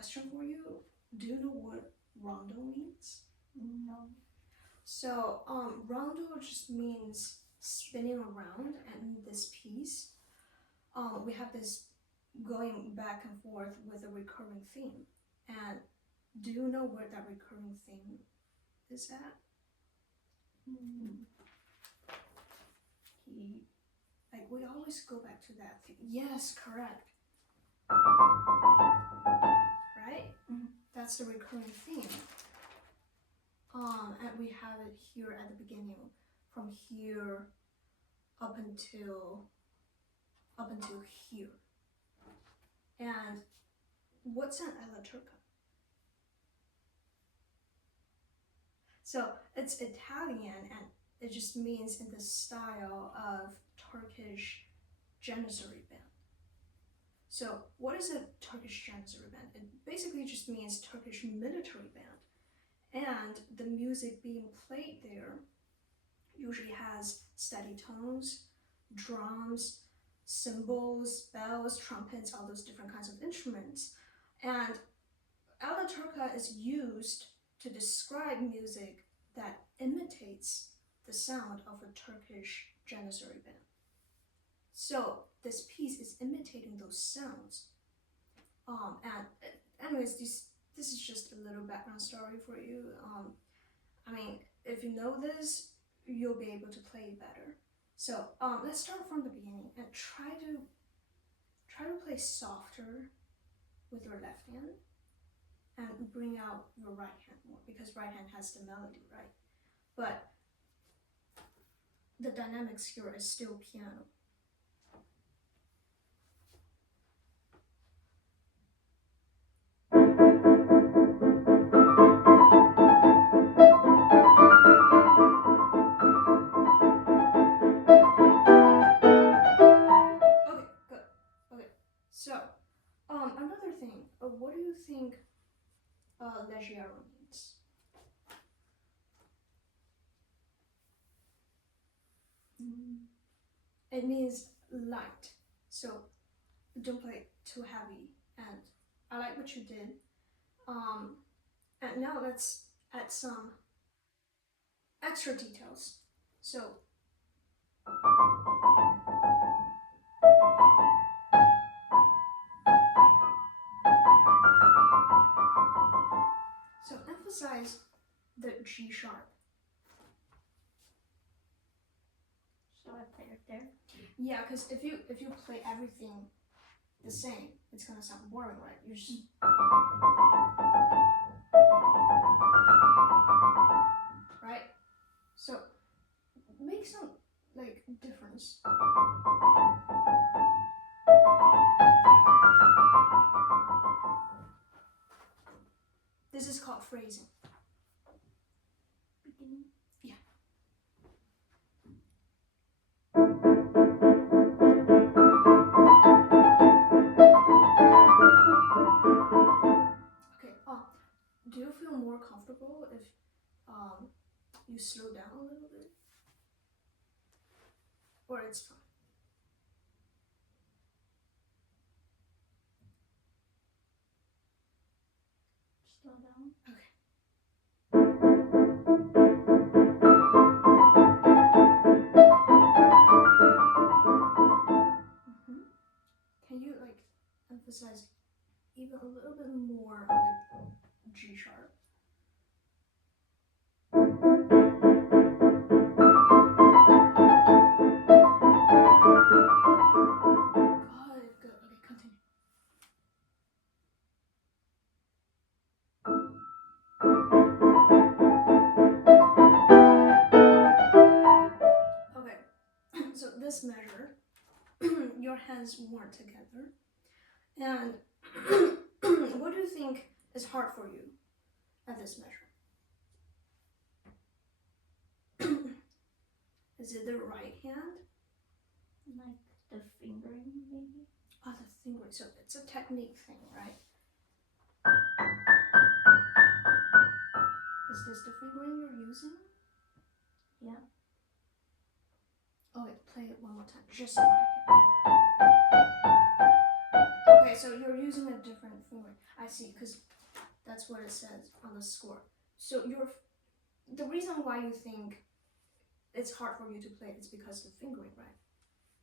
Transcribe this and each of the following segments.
question for you. Do you know what rondo means? No. So rondo just means spinning around, and in this piece, we have this going back and forth with a recurring theme. And do you know where that recurring theme is at? Like we always go back to that theme. Yes, correct. Right? That's the recurring theme. And we have it here at the beginning, from here up until here. And what's an alla turca? So it's Italian, and it just means in the style of Turkish Janissary band. So what is a Turkish Janissary band? It basically just means Turkish military band. And the music being played there usually has steady tones, drums, cymbals, bells, trumpets, all those different kinds of instruments. And alla turca is used to describe music that imitates the sound of a Turkish Janissary band. So this piece is imitating those sounds. And anyways, this is just a little background story for you. I mean, if you know this, you'll be able to play better. So let's start from the beginning and try to play softer with your left hand and bring out your right hand more, because right hand has the melody, right? But the dynamics here is still piano. So, another thing, what do you think leggero means? It means light. So, don't play too heavy. And I like what you did. And now let's add some extra details. So, emphasize the G sharp. So I play it there? Yeah, because if you play everything the same, it's gonna sound boring, right? You just right? So make some like difference. This is called phrasing. Beginning? Yeah. Okay, do you feel more comfortable if you slow down a little bit? Or it's fine? Slow down. Okay. Can you like emphasize even a little bit more on the G sharp? Good. Okay, continue. Okay, so this measure, your hands weren't together. And what do you think is hard for you at this measure? Is it the right hand? Like the fingering, maybe? Oh, the fingering. So it's a technique thing, right? Is this the fingering you're using? Yeah. Okay, play it one more time. Just the right hand. Okay, so you're using a different fingering. I see, because that's what it says on the score. So the reason why you think it's hard for you to play is because of the fingering, right?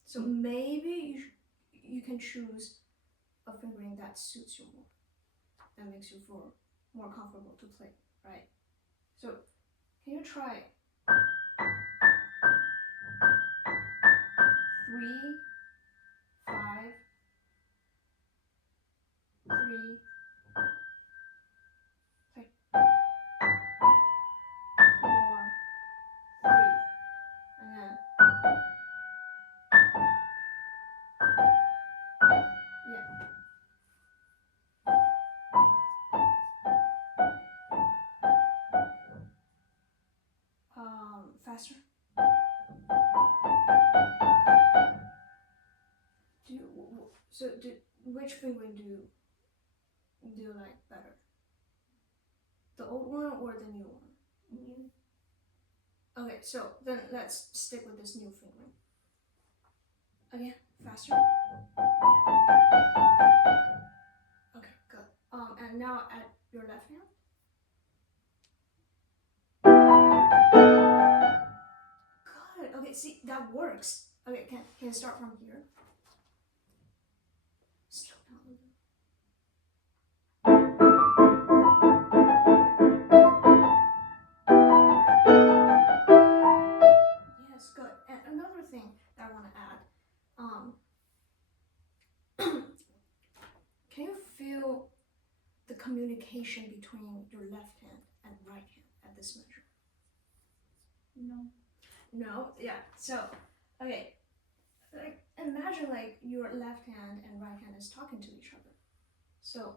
So maybe you can choose a fingering that suits you more, that makes you feel more comfortable to play, right? So can you try 3, 5, 3, play 4, 3, and then yeah. Faster. Which fingering do you like better? The old one or the new one? New. Okay, so then let's stick with this new fingering. Again, faster. Okay, good. And now at your left hand. Good. Okay, see, that works. Okay, can you start from here? Slow down a little. Yes, good. And another thing that I want to add, can you feel the communication between your left hand and right hand at this measure? No. No? Yeah. So, okay. Like, imagine like your left hand and right hand is talking to each other. So,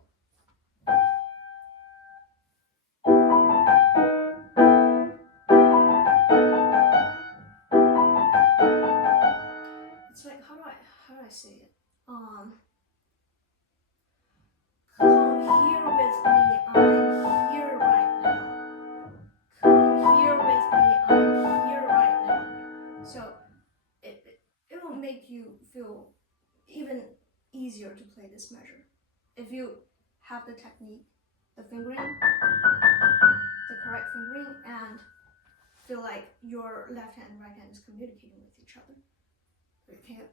it's like, how do I say it? Come here with me, I'm here right now. Come here with me, I'm here right now. So it will make you feel even easier to play this measure. If you have the technique, the fingering, the correct fingering, and feel like your left hand and right hand is communicating with each other. You can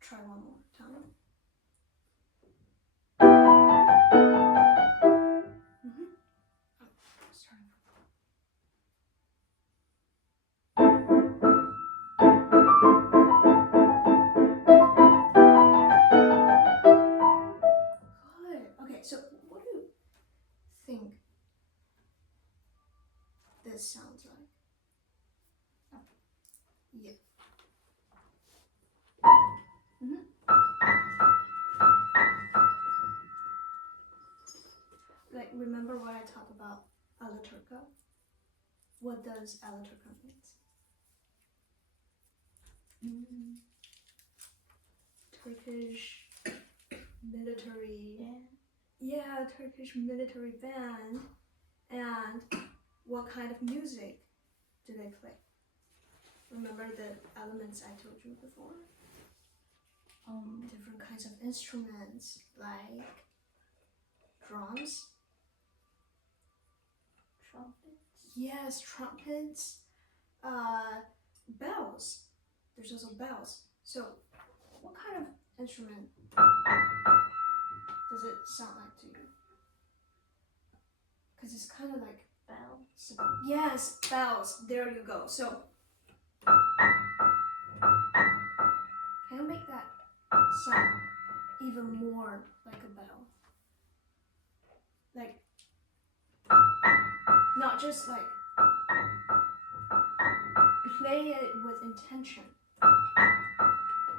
try one more time. Starting. Good. Okay, so what do you think this sounds like? Yeah. Like, remember what I talked about alla Turca? What does alla Turca means? Turkish military. Yeah, Turkish military band. And what kind of music do they play? Remember the elements I told you before? Different kinds of instruments like drums. Trumpets. Yes, trumpets. Bells. There's also bells. So, what kind of instrument does it sound like to you? Because it's kind of like Bells. Yes, bells. There you go. So, can you make that sound even more like a bell? Like, not just like play it with intention,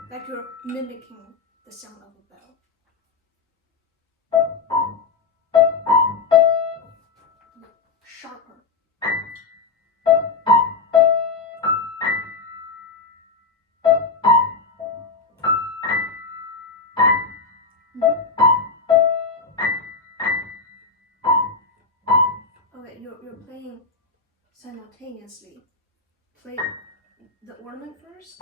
like you're mimicking the sound of a bell. Sharper. Okay, you're playing simultaneously. Play the ornament first.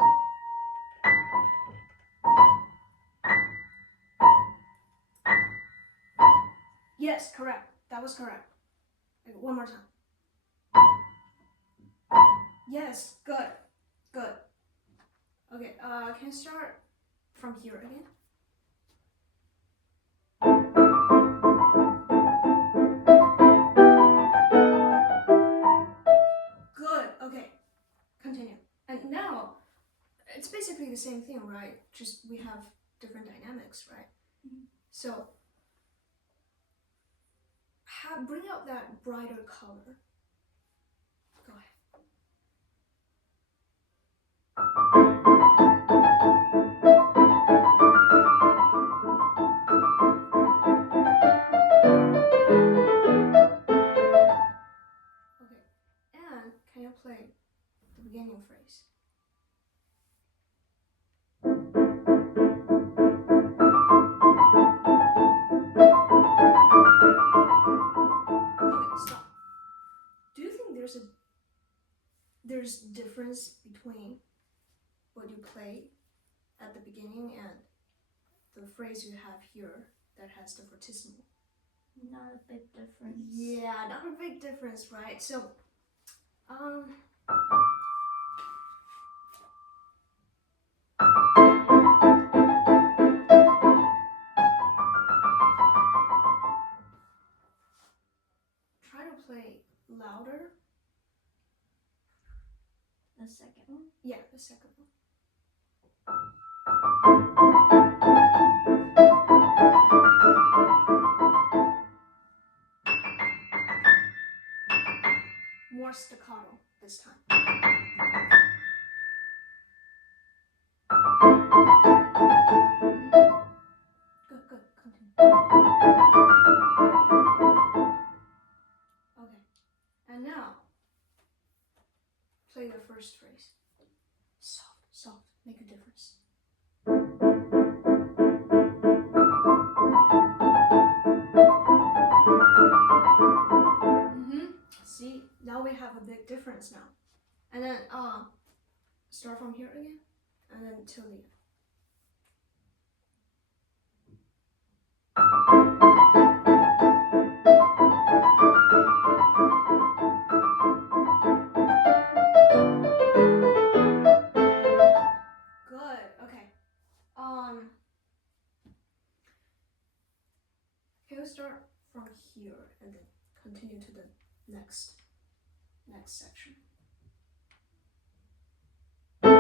Yes, correct. That was correct. Okay, one more time. Yes, good. Good. Okay, can you start from here again? Good. Okay. Continue. And now it's basically the same thing, right? Just we have different dynamics, right? So bring out that brighter color. Go ahead. Okay. And can you play the beginning phrase? Okay, stop. Do you think there's difference between what you play at the beginning and the phrase you have here that has the fortissimo? Not a big difference. Yeah, not a big difference, right? So, try to play louder. The second one? Yeah, the second one. More staccato this time. Good, good, continue. Okay, and now play the first phrase. Soft, soft, make a difference. See, now we have a big difference now. And then start from here again, and then till the end. Good. Okay. He'll start from here and then continue to the next section. Okay,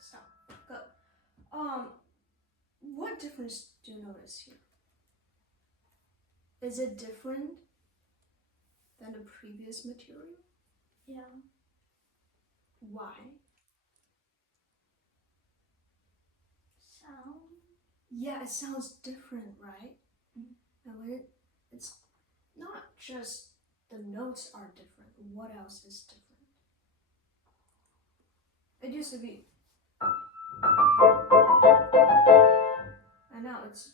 stop. Good. What difference do you notice here? Is it different than the previous material? Yeah. Why? Sound? Yeah, it sounds different, right? Mm-hmm. And it's not just the notes are different. What else is different? It used to be, and now it's.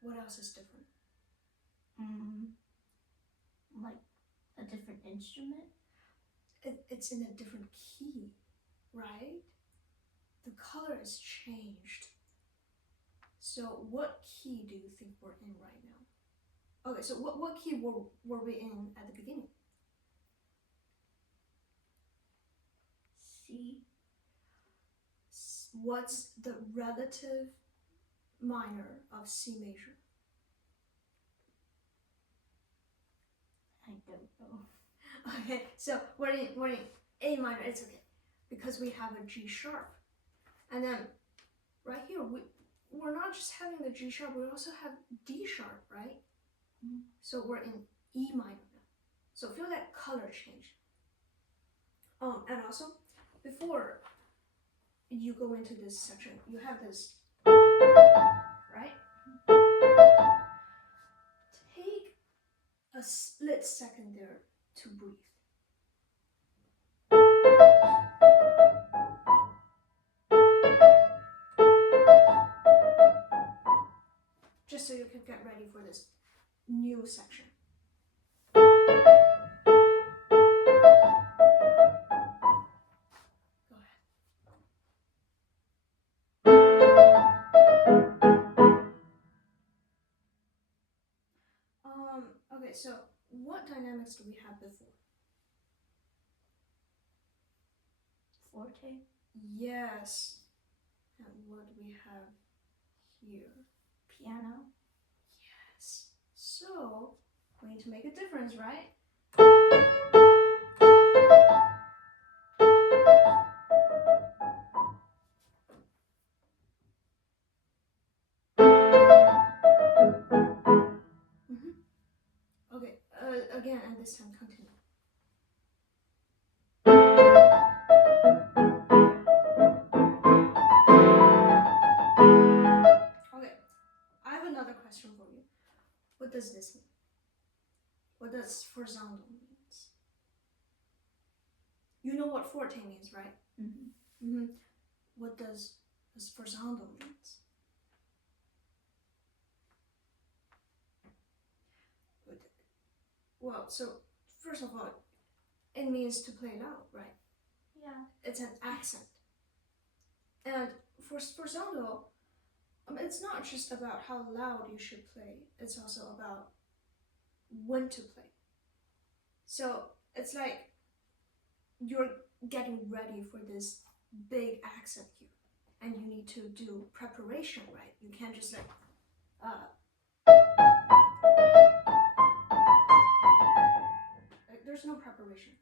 What else is different? Like a different instrument? It's in a different key, right? The color is changed. So what key do you think we're in right now? Okay, so what key were we in at the beginning? C. What's the relative minor of C major? I don't know. Okay, so we're in A minor. It's okay because we have a G sharp, and then right here we're not just having the G sharp. We also have D sharp, right? So we're in E minor now. So feel that color change. And also before you go into this section, you have this, right? Take a split second there to breathe. Just so you can get ready for this new section. Go ahead. Okay, so what dynamics do we have before? Forte. Yes. And what do we have here? Piano. Yes. So we need to make a difference, right? Okay, again, and this time continue. Okay, I have another question for you. What does this mean? What does forzando means? You know what forte means, right? What does forzando means? Well, so first of all, it means to play loud, right? Yeah. It's an accent. And for forzando, it's not just about how loud you should play, it's also about when to play. So it's like you're getting ready for this big accent here, and you need to do preparation, right? You can't just like there's no preparation.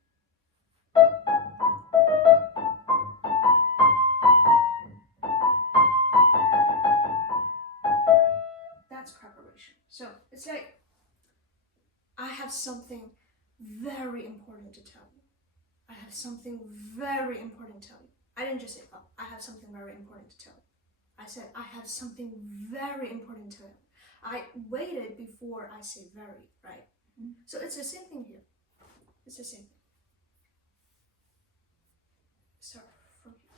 That's preparation. So it's like I have something very important to tell you. I have something very important to tell you. I didn't just say, oh, I have something very important to tell you. I said, I have something very important to tell you. I waited before I say very, right? So it's the same thing here. It's the same thing. Start from here.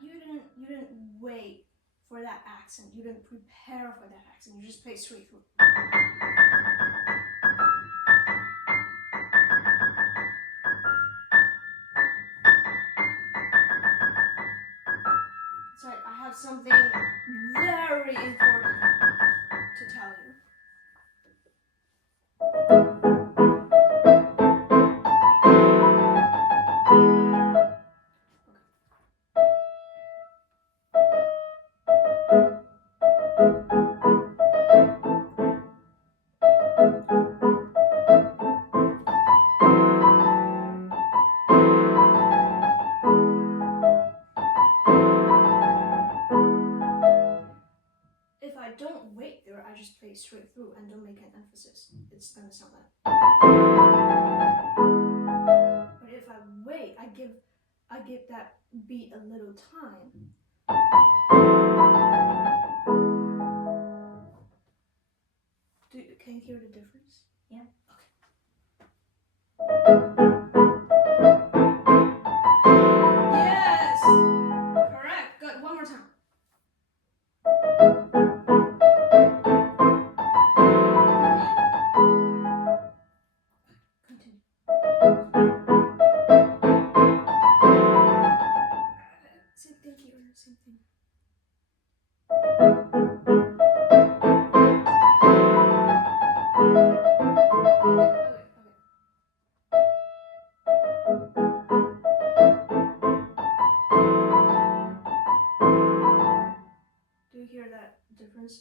You didn't wait for that accent. You didn't prepare for that accent. You just play straight through. It's like I have something very important to tell you. If I don't wait there, I just play straight through and don't make an emphasis. It's gonna sound like. But if I wait, I give that beat a little time. Can you hear the difference? Yeah. Yes! Correct. Good. One more time. Continue. Same thing here. Same thing. Okay. Do you hear that difference?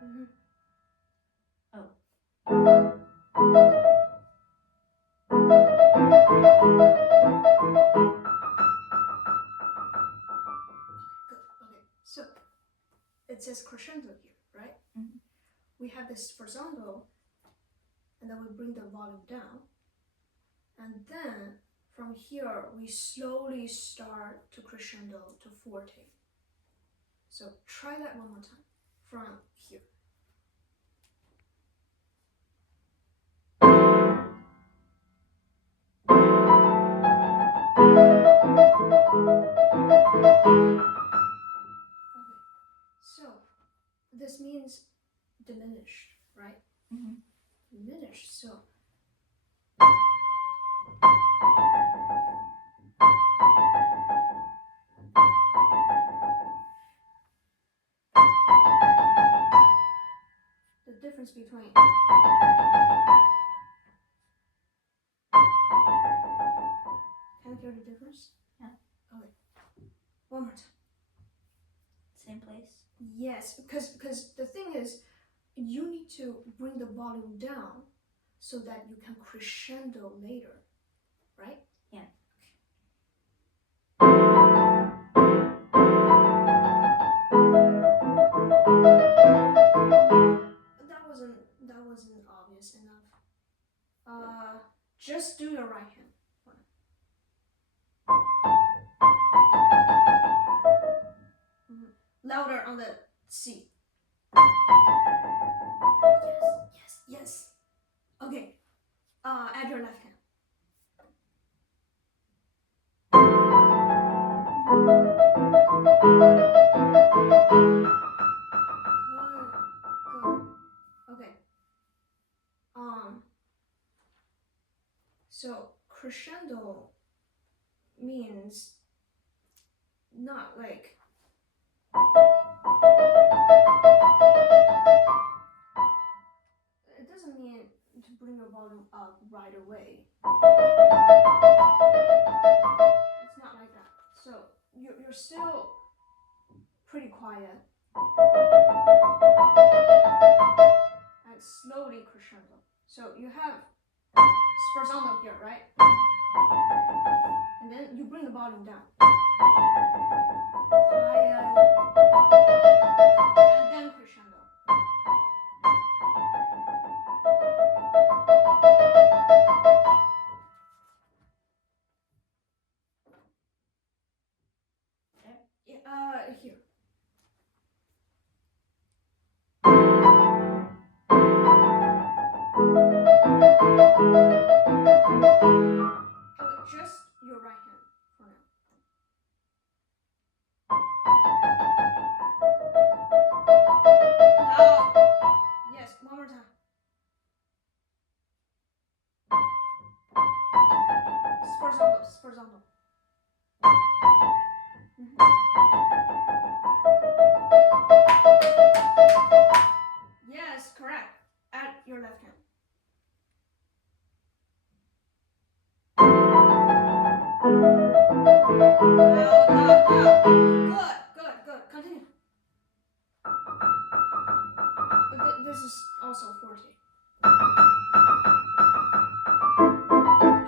Good. Okay. So it says crescendo here, right? We have this forzando, and then we bring the volume down, and then from here we slowly start to crescendo to forte. So try that one more time. from here. Okay, so this means diminished, right? Mm-hmm. Diminished, so the difference between can you hear the difference? Yeah. Okay. One more time. Same place. Yes, because the thing is, you need to bring the volume down so that you can crescendo later, right? Yeah. That wasn't obvious enough. Just do your right hand. Louder on the C. Yes. Okay. Add your left hand. Good. Okay. So crescendo means not like it doesn't mean to bring your volume up right away. It's not like that. So you're still pretty quiet and slowly crescendo. So you have sforzando here, right? And then you bring the volume down. Quiet. And then crescendo. Here. Just your right hand for now. Loud. Yes, one more time. Sforzando. Yes, correct. Add your left hand. Loud. Good. Continue. This is also 40.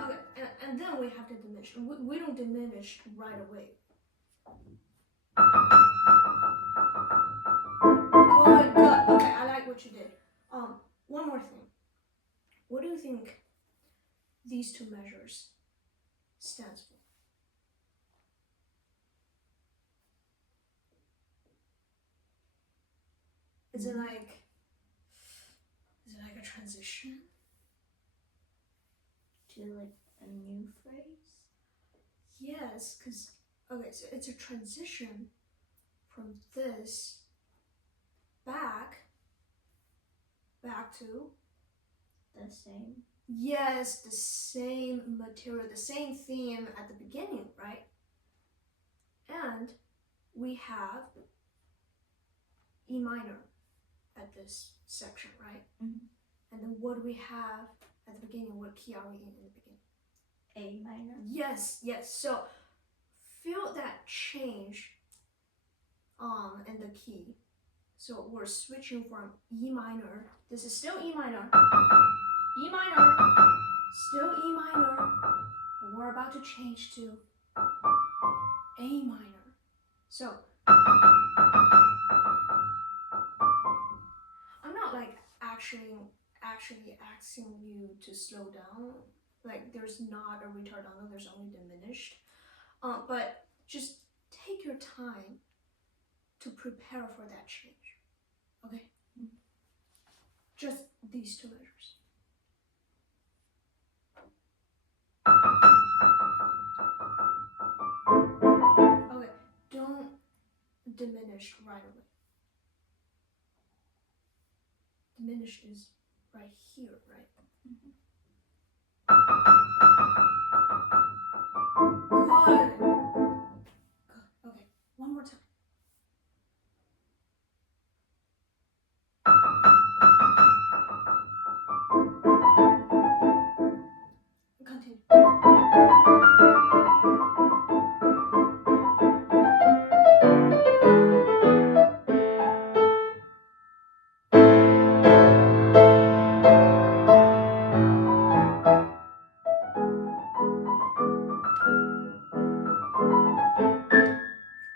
Okay, and then we have to diminish. We don't diminish right away. Good. Okay, I like what you did. One more thing. What do you think these two measures stands for? Is it like a transition to like a new phrase? Yes, because okay, so it's a transition from this back to The same. yes, the same material, the same theme at the beginning, right? And we have E minor at this section, right? Mm-hmm. And then what do we have at the beginning? What key are we in the beginning? A minor. Yes. So feel that change in the key. So we're switching from E minor. This is still E minor. E minor. Still E minor. But we're about to change to A minor. So I'm not like actually asking you to slow down. Like there's not a retardando, there's only diminished. But just take your time to prepare for that change. Okay? Just these two measures. Okay, don't diminish right away. Diminish is right here, right? Good. Good. Okay, one more time. Continue.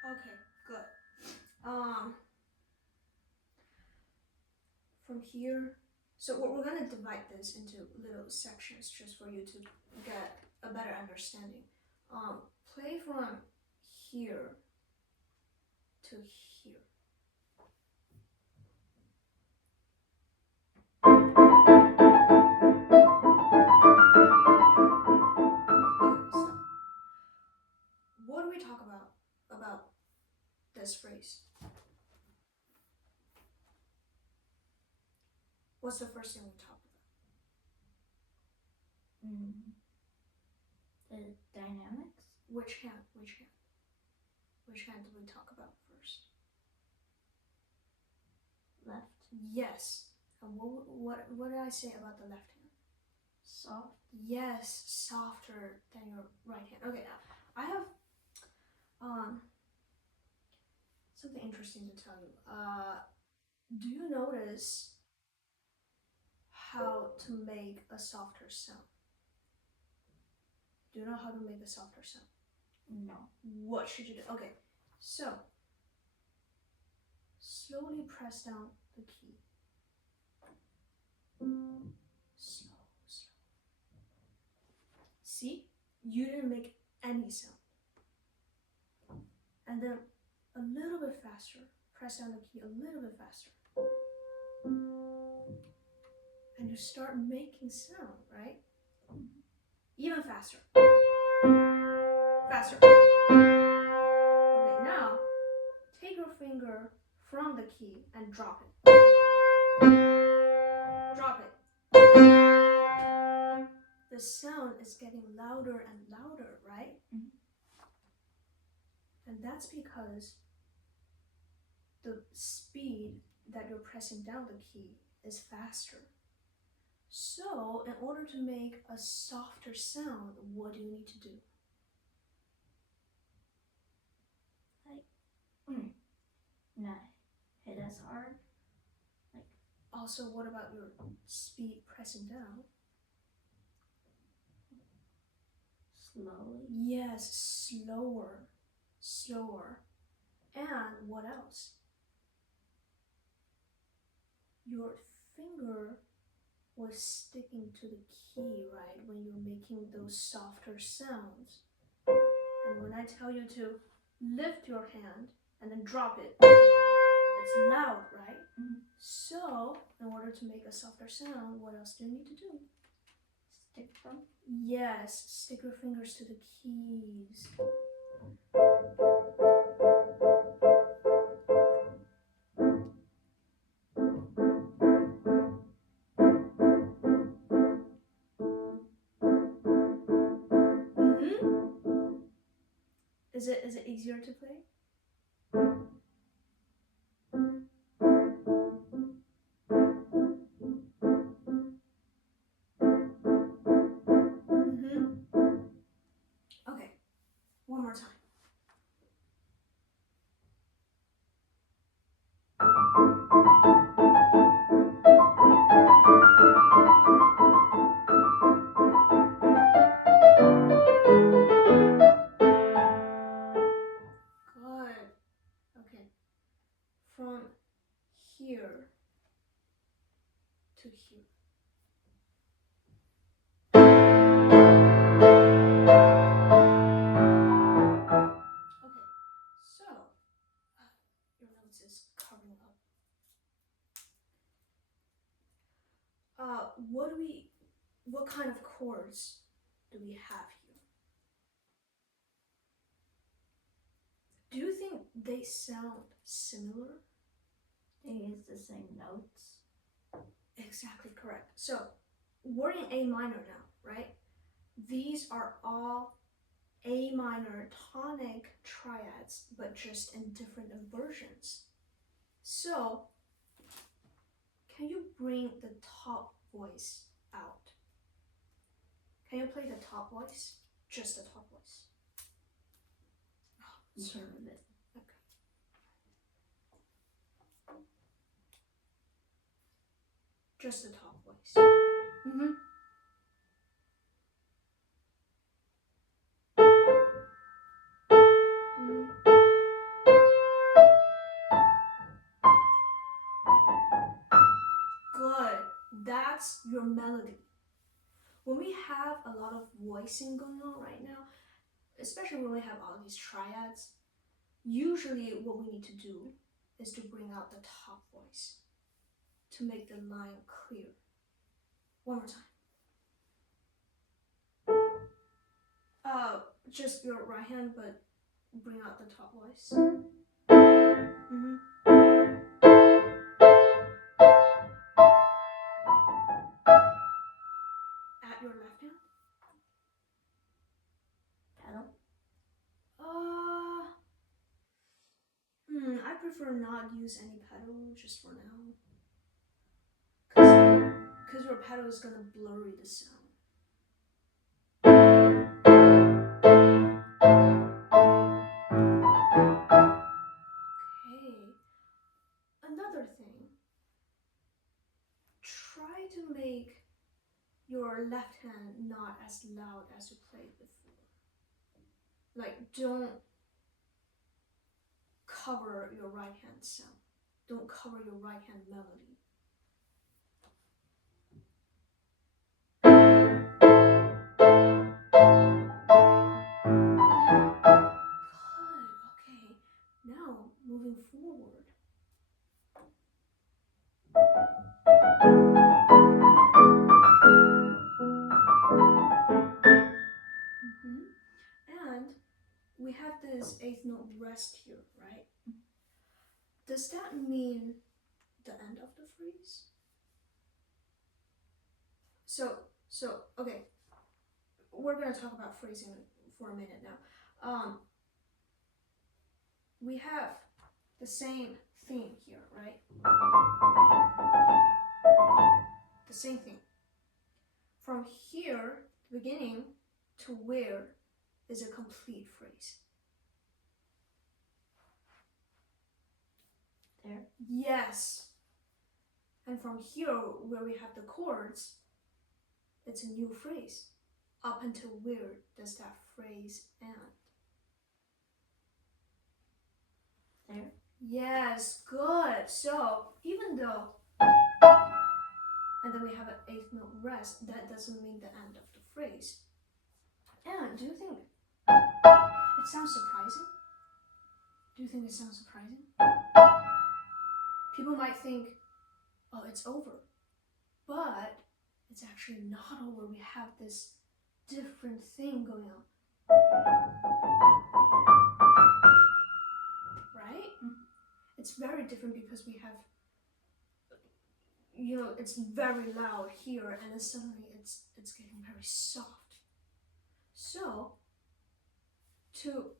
Okay, good. From here, so we're gonna divide this into little sections just for you to get a better understanding. Play from here to here. Okay, so what do we talk about this phrase? What's the first thing we talk about? The dynamics? Which hand? Which hand? Which hand do we talk about first? Left. Yes. And what did I say about the left hand? Soft. Yes, softer than your right hand. Okay, I have something interesting to tell you. Do you notice how to make a softer sound? Do you know how to make a softer sound? No. What should you do? Okay, so slowly press down the key. Slow. See? You didn't make any sound. And then a little bit faster. Press down the key a little bit faster. And you start making sound, right? Even faster. Faster. Okay, now take your finger from the key and drop it. Drop it. The sound is getting louder and louder, right? And that's because the speed that you're pressing down the key is faster. So, in order to make a softer sound, what do you need to do? Not hit as hard. Also, what about your speed pressing down? Slowly. Yes, slower. And what else? Your finger was sticking to the key, right, when you're making those softer sounds. And when I tell you to lift your hand and then drop it, it's loud, right? So, in order to make a softer sound, what else do you need to do? Stick them? Yes, stick your fingers to the keys. Is it easier to play? Okay, one more time. Good. Okay. From here to here. Okay, so your nose is covering up. what kind of chords do we have here? Do you think they sound similar? They use the same notes. Exactly correct. So we're in A minor now, right? These are all A minor tonic triads, but just in different inversions. So can you bring the top voice out? Can you play the top voice? Just the top voice. You hear it. Okay. Just the top voice. Mm-hmm. Good. That's your melody. When we have a lot of voicing going on right now, especially when we have all these triads, usually what we need to do is to bring out the top voice to make the line clear. One more time. Just your right hand, but bring out the top voice. Mm-hmm. At your left hand. Pedal. I prefer not use any pedal just for now. Because your pedal is gonna blurry the sound. Okay. Another thing, try to make your left hand not as loud as you played before. Like, don't cover your right hand sound. Don't cover your right hand melody. Good, okay. Now, moving forward. And we have this eighth note rest here, right? Does that mean the end of the phrase? So okay, we're gonna talk about phrasing for a minute now. We have the same thing here, right? The same thing. From here, the beginning, to where is a complete phrase. There? Yes. And from here, where we have the chords, it's a new phrase. Up until where does that phrase end? There? Yes, good. So even though, and then we have an eighth note rest, that doesn't mean the end of the phrase. And do you think it sounds surprising? Do you think it sounds surprising? People might think, oh, it's over. But it's actually not over. We have this different thing going on. Right? It's very different because we have, it's very loud here and then suddenly it's getting very soft. So, to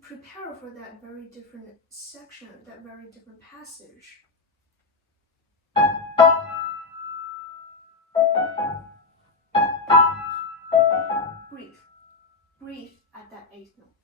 prepare for that very different section, that very different passage, breathe at that eighth note.